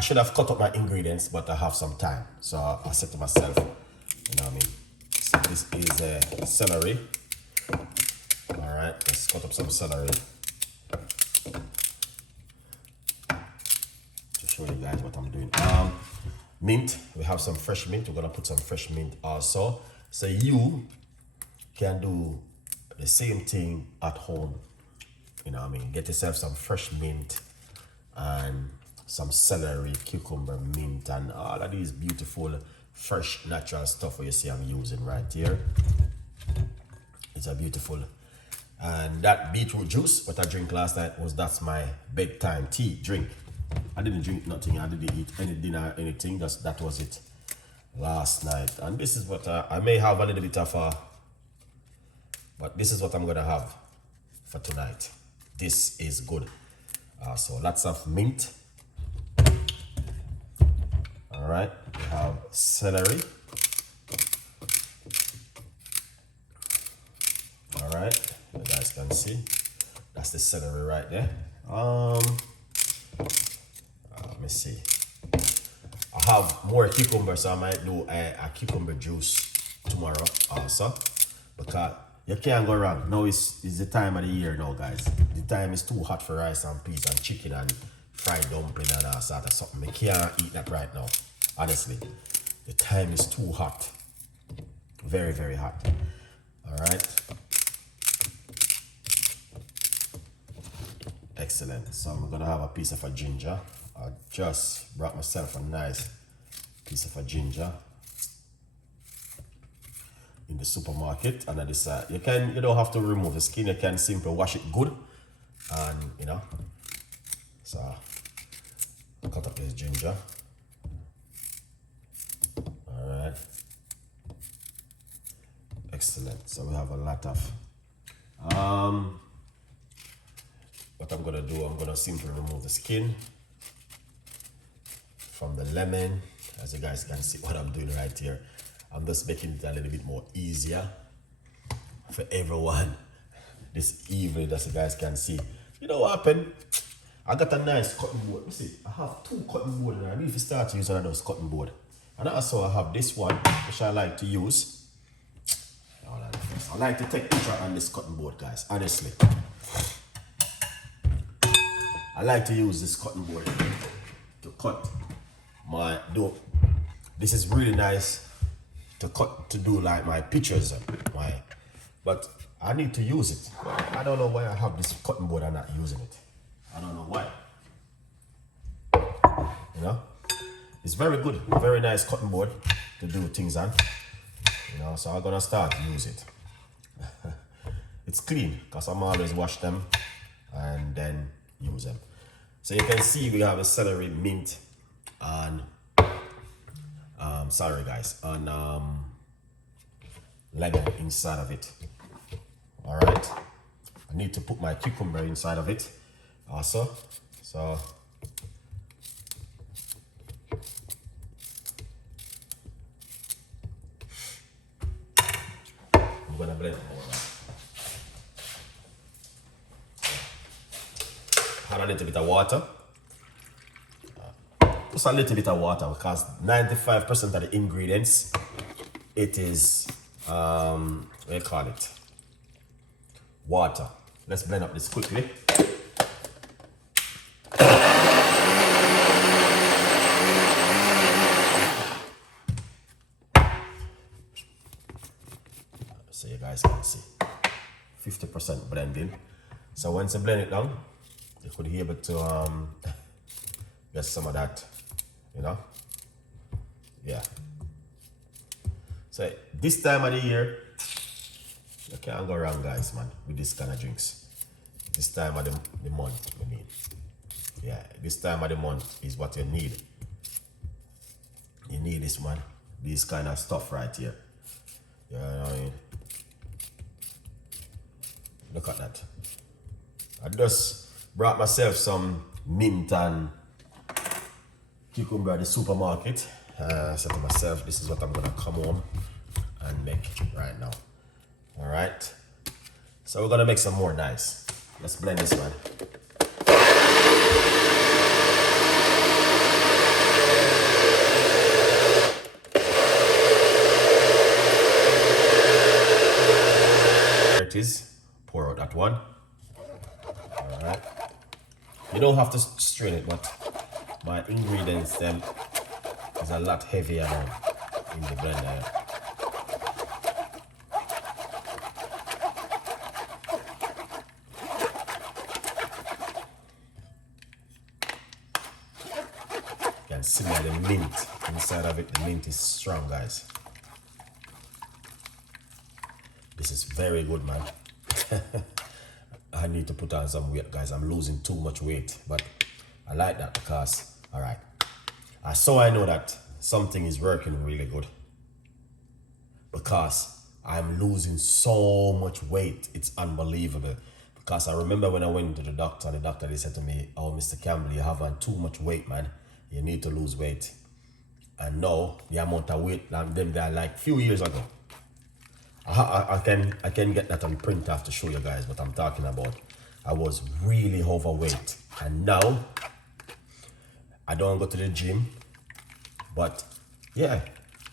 I should have cut up my ingredients, but I have some time. So I said to myself, you know what I mean? So this is celery. All right, let's cut up some celery. To show you guys what I'm doing. Mint, we have some fresh mint. We're gonna put some fresh mint also. So you can do the same thing at home. You know what I mean? Get yourself some fresh mint and some celery, cucumber, mint, and all of these beautiful, fresh, natural stuff where you see I'm using right here. It's a beautiful. And that beetroot juice, what I drank last night, that's my bedtime tea drink. I didn't drink nothing. I didn't eat any dinner, anything. That was it last night. And this is what I may have a little bit of but this is what I'm gonna have for tonight. This is good. So lots of mint. All right, we have celery. All right, you guys can see that's the celery right there. Let me see. I have more cucumber, so I might do a cucumber juice tomorrow also, because you can't go wrong. Now it's the time of the year now, guys. The time is too hot for rice and peas and chicken and fried dumpling and all sort of something. I can't eat that right now. Honestly, the time is too hot. Very, very hot. All right. Excellent. So I'm gonna have a piece of a ginger. I just brought myself a nice piece of a ginger in the supermarket, and I decide you don't have to remove the skin. You can simply wash it good, and you know. So cut up this ginger. All right. Excellent. So we have a lot of what I'm gonna do, I'm gonna simply remove the skin from the lemon. As you guys can see what I'm doing right here, I'm just making it a little bit more easier for everyone this evening, as you guys can see. You know what happened? I got a nice cotton board. You see, I have 2 cotton boards, and I need to start using one of those cotton board. And also I have this one, which I like to use. I like to take picture on this cotton board, guys, honestly. I like to use this cotton board to cut my dough. This is really nice to do like my pictures and but I need to use it. I don't know why I have this cotton board and not using it. I don't know why. You know, it's very good, very nice cotton board to do things on. You know, so I'm gonna start to use it. It's clean because I'm always wash them and then use them. So you can see we have a celery, mint, and sorry guys, and lemon inside of it. All right, I need to put my cucumber inside of it also. So I'm gonna blend it all right. Add a little bit of water. Just a little bit of water, because 95% of the ingredients, it is what do you call it? Water. Let's blend up this quickly. So you guys can see 50% blending. So once you blend it down, you could be able to get some of that, you know. Yeah. So this time of the year, you can't go wrong, guys, man, with this kind of drinks. This time of the month, I mean. Yeah, this time of the month is what you need. You need this, man. This kind of stuff right here. You know what I mean? Look at that. I just brought myself some mint and cucumber at the supermarket. I said to myself, this is what I'm gonna come home and make right now. All right. So we're gonna make some more nice. Let's blend this one. one. All right. You don't have to strain it, but my ingredients them is a lot heavier now in the blender. You can smell the mint inside of it. The mint is strong, guys. This is very good, man. I need to put on some weight, guys. I'm losing too much weight, but I like that because, all right. So I know that something is working really good because I'm losing so much weight. It's unbelievable. Because I remember when I went to the doctor they said to me, "Oh, Mr. Campbell, you have too much weight, man. You need to lose weight." And now the amount of weight that them there like few years ago. I can get that on print. I have to show you guys what I'm talking about. I was really overweight, and now I don't go to the gym, but yeah,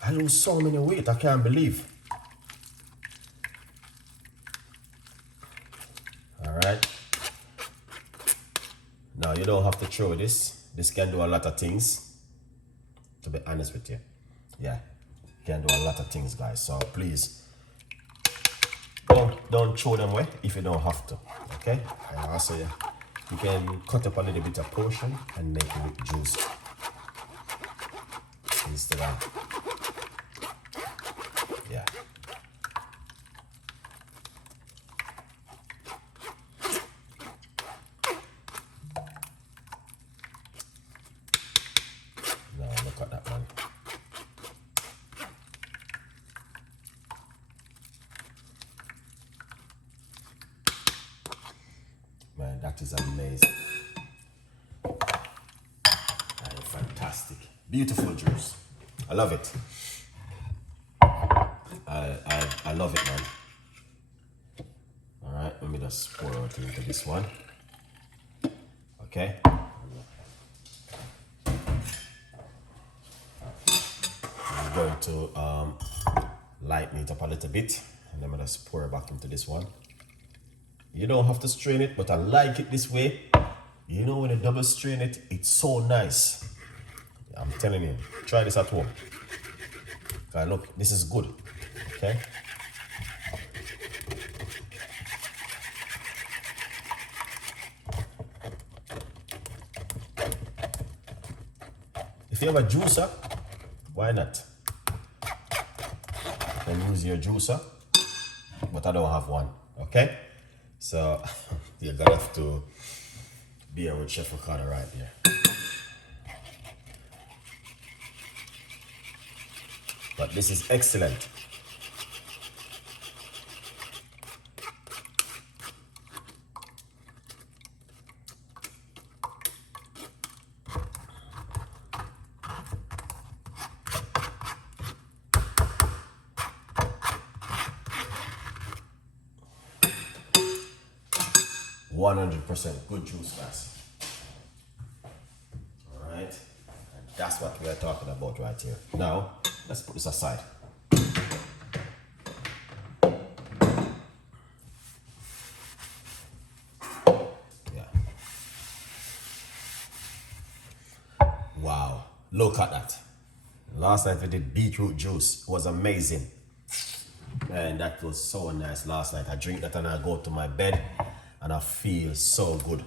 I lose so many weight. I can't believe. All right. Now you don't have to throw this. This can do a lot of things. To be honest with you, yeah, can do a lot of things, guys. So please. Don't throw them away if you don't have to, okay? And also, yeah, you can cut up a little bit of portion and make it with juice instead of, yeah. Now look at that, man. Man, that is amazing. And fantastic. Beautiful juice. I love it. I love it, man. Alright, let me just pour it into this one. Okay. I'm going to lighten it up a little bit. And I'm going to pour it back into this one. You don't have to strain it, but I like it this way. You know, when you double strain it, it's so nice. I'm telling you, try this at home. Okay, look, this is good. Okay. If you have a juicer, why not? You can use your juicer, but I don't have one. Okay. So you're gonna have to be with Chef Ricardo right here. But this is excellent. %100% good juice, guys. All right, and that's what we're talking about right here. Now, let's put this aside. Yeah. Wow, look at that. Last night we did beetroot juice. It was amazing. Man, that was so nice last night. I drink that and I go to my bed and I feel so good.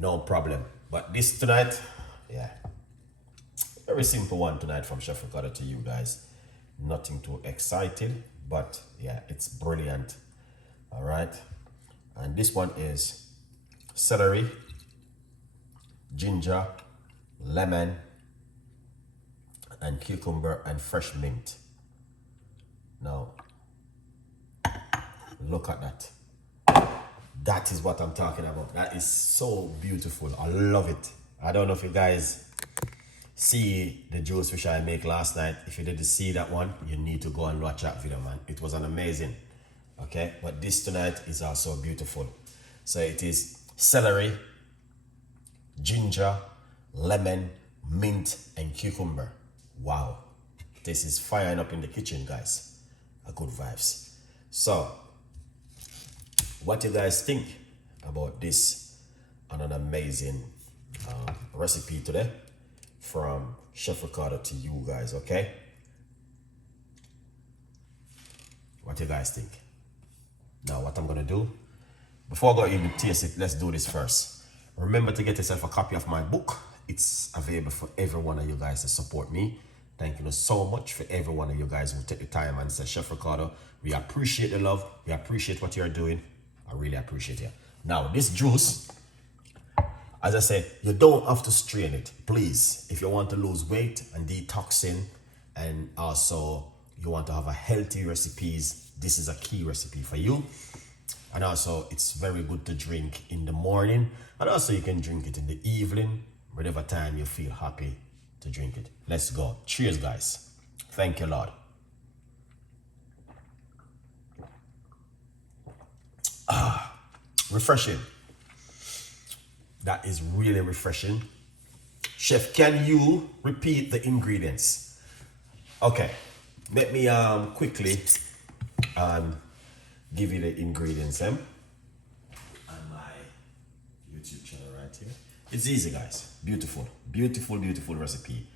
No problem. But this tonight, yeah, very simple one tonight from Chef Ricardo to you guys. Nothing too exciting, but yeah, it's brilliant. All right. And this one is celery, ginger, lemon, and cucumber and fresh mint. Now, look at that. That is what I'm talking about. That is so beautiful. I love it. I don't know if you guys see the juice which I make last night. If you didn't see that one, you need to go and watch that video, man. It was an amazing. Okay, but this tonight is also beautiful. So it is celery, ginger, lemon, mint, and cucumber. Wow, this is firing up in the kitchen, guys. A good vibes. So what you guys think about this and an amazing recipe today from Chef Ricardo to you guys, okay? What you guys think? Now, what I'm gonna do, before I go even taste it, let's do this first. Remember to get yourself a copy of my book. It's available for every one of you guys to support me. Thank you so much for every one of you guys who take the time and say, Chef Ricardo, we appreciate the love. We appreciate what you're doing. I really appreciate it. Now, this juice, as I said, you don't have to strain it. Please, if you want to lose weight and detoxing, and also you want to have a healthy recipes, this is a key recipe for you. And also, it's very good to drink in the morning. And also, you can drink it in the evening, whatever time you feel happy to drink it. Let's go. Cheers, guys. Thank you, Lord. Refreshing. That is really refreshing. Chef, can you repeat the ingredients? Okay, let me quickly give you the ingredients on my YouTube channel right here. It's easy, guys. Beautiful, beautiful, beautiful recipe.